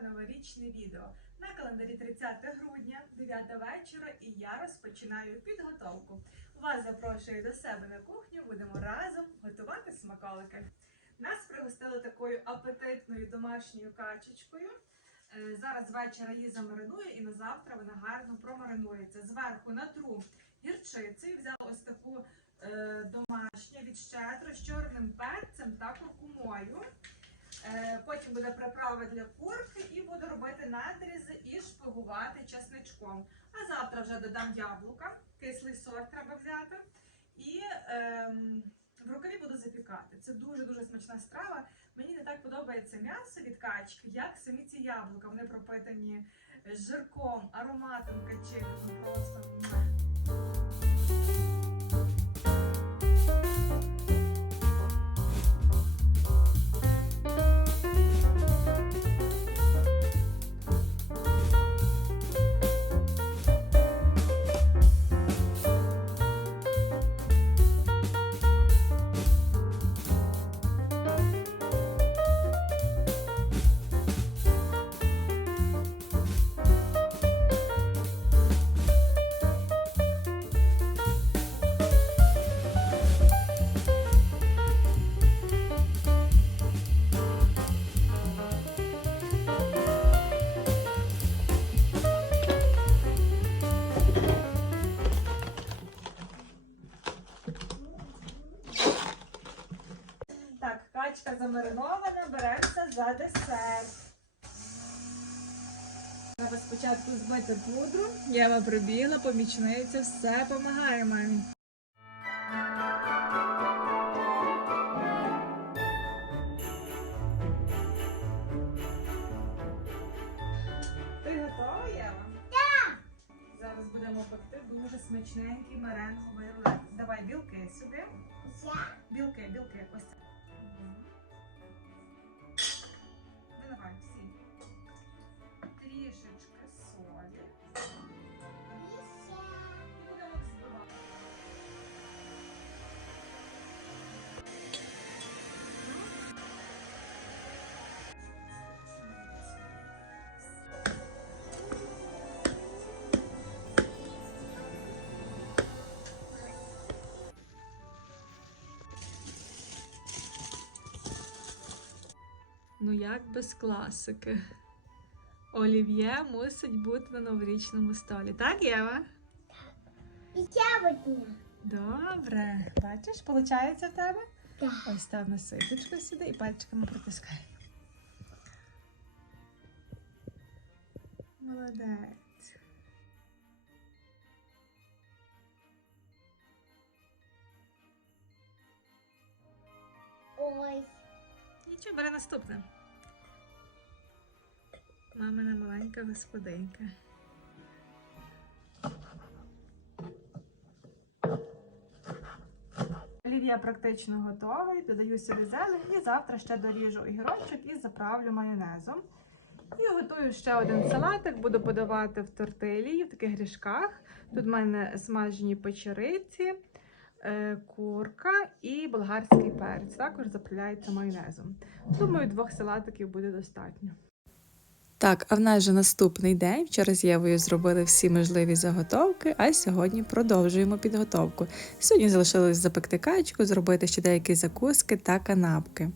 новорічне відео. На календарі 30 грудня, 9 вечора, і я розпочинаю підготовку. Вас запрошую до себе на кухню, будемо разом готувати смаколики. Нас пригостили такою апетитною домашньою качечкою. Е, Зараз вечора її замариную і на завтра вона гарно промаринується. Зверху натру гірчицею, взяла ось таку е, домашню від щедро з чорним перцем та куркумою. Е, Потім буде приправа для курки і буду робити надрізи і шпигувати чесничком. А завтра вже додам яблука, кислий сорт треба взяти. І ем, в рукаві буду запікати. Це дуже-дуже смачна страва. Мені не так подобається м'ясо від качки, як самі ці яблука. Вони пропитані жирком, ароматом качки. Просто. Так, замаринована, береться за десерт. Треба спочатку збити пудру. Єва прибігла, помічниця, все допомагає мамі. Ти готова, Єва? Так! Зараз будемо пекти дуже смачненький меренговий рулет. Давай білки сюди. Білки, білки, ось це. in the heart. Ну як без класики? Олів'є мусить бути на новорічному столі. Так, Єва? І одна. Добре. Бачиш, виходить в тебе? Так. Ось став на ситочку сюди і пальчиками притискай. Молодець. Ой. Нічого, бери наступне. Мамина маленька господинька. Олів'я практично готовий, додаю сюди зелень і завтра ще доріжу огірочок і заправлю майонезом. І готую ще один салатик, буду подавати в тортилі в таких грішках. Тут в мене смажені печериці, е, курка і болгарський перець. Також заправляється майонезом. Думаю, двох салатиків буде достатньо. Так, а в нас же наступний день. Вчора з Євою зробили всі можливі заготовки, а сьогодні продовжуємо підготовку. Сьогодні залишилось запекти качку, зробити ще деякі закуски та канапки.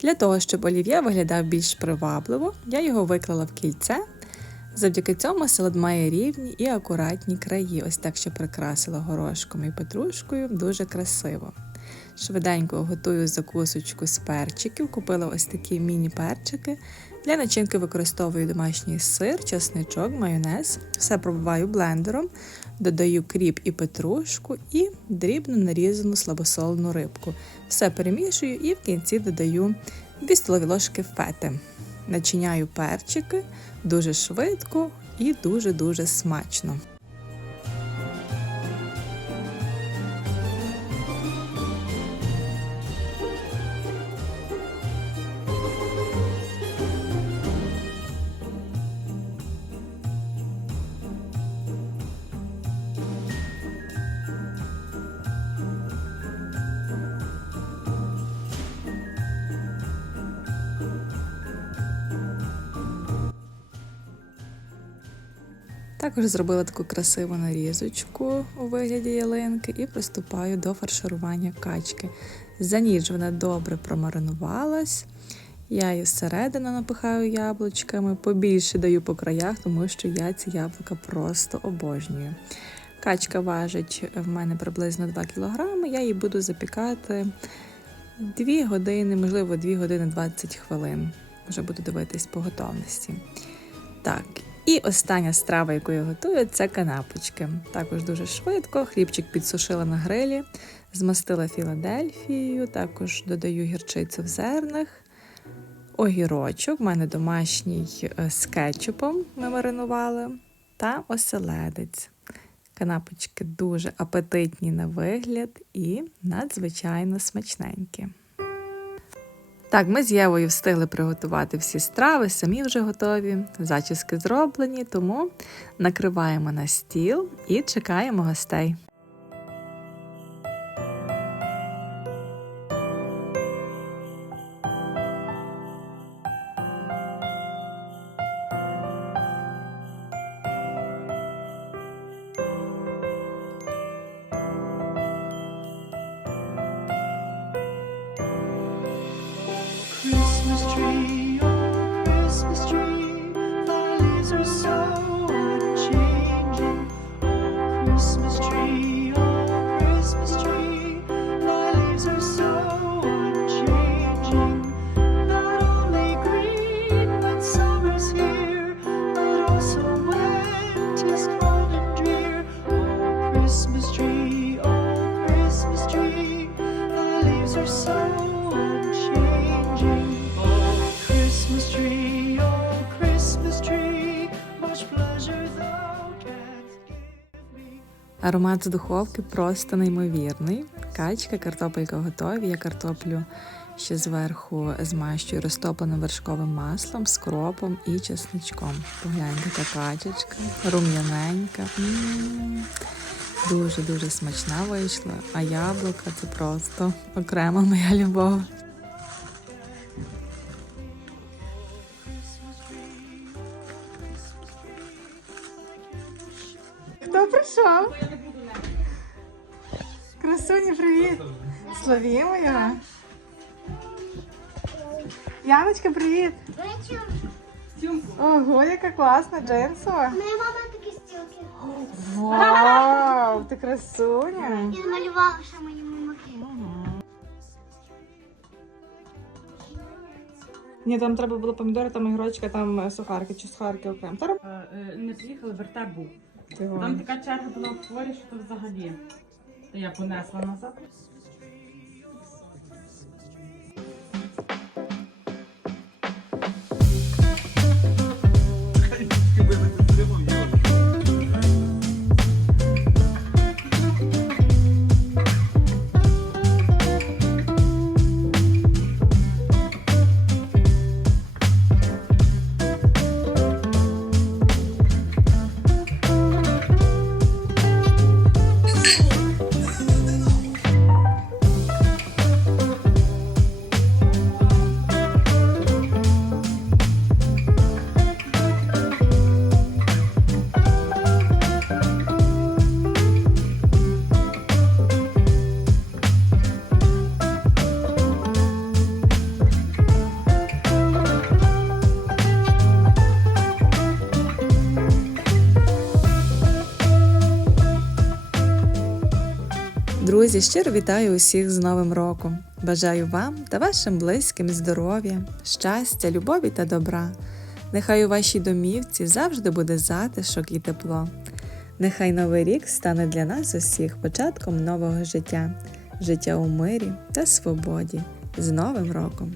Для того, щоб олів'є виглядав більш привабливо, я його виклала в кільце. Завдяки цьому салат має рівні і акуратні краї, ось так ще прикрасила горошком і петрушкою, дуже красиво. Швиденько готую закусочку з перчиків, купила ось такі міні-перчики. Для начинки використовую домашній сир, чесничок, майонез. Все пробиваю блендером, додаю кріп і петрушку і дрібно нарізану слабосолену рибку. Все перемішую і в кінці додаю 2 столові ложки фети. Начиняю перчики дуже швидко і дуже-дуже смачно. Також зробила таку красиву нарізочку у вигляді ялинки і приступаю до фарширування качки. За ніч вона добре промаринувалась. Я її всередину напихаю яблучками, побільше даю по краях, тому що я ці яблука просто обожнюю. Качка важить в мене приблизно 2 кг, я її буду запікати 2 години, можливо, 2 години 20 хвилин. Вже буду дивитись по готовності. Так, і остання страва, яку я готую, це канапочки. Також дуже швидко. Хлібчик підсушила на грилі, змастила Філадельфією, також додаю гірчицю в зернах, огірочок, в мене домашній е, з кетчупом ми маринували, та оселедець. Канапочки дуже апетитні на вигляд і надзвичайно смачненькі. Так, ми з Євою встигли приготувати всі страви, самі вже готові, зачіски зроблені, тому накриваємо на стіл і чекаємо гостей. Аромат з духовки просто неймовірний. Качка, картопелька готові. Я картоплю ще зверху змащую розтопленим вершковим маслом, скропом і чесничком. Погляньте, яка качечка, рум'яненька. Дуже-дуже смачна вийшла, а яблука це просто окрема моя любов. Хто прийшов? Красуні, привіт! Славімо його. Яночка, привіт! Ого, яка класна джинсова. Моя мама такі стілки. Вау, ти красуня. Я намалювала ще мої мамки. Ні, там треба було помідори, там ігрочка, там сухарки чи сухарки окремо. Та Е, е, не приїхали, вертеп був. Там така черга була в творі, що то взагалі. Я понесла назад. Друзі, щиро вітаю усіх з Новим роком. Бажаю вам та вашим близьким здоров'я, щастя, любові та добра. Нехай у вашій домівці завжди буде затишок і тепло. Нехай новий рік стане для нас усіх початком нового життя, життя у мирі та свободі. З Новим роком!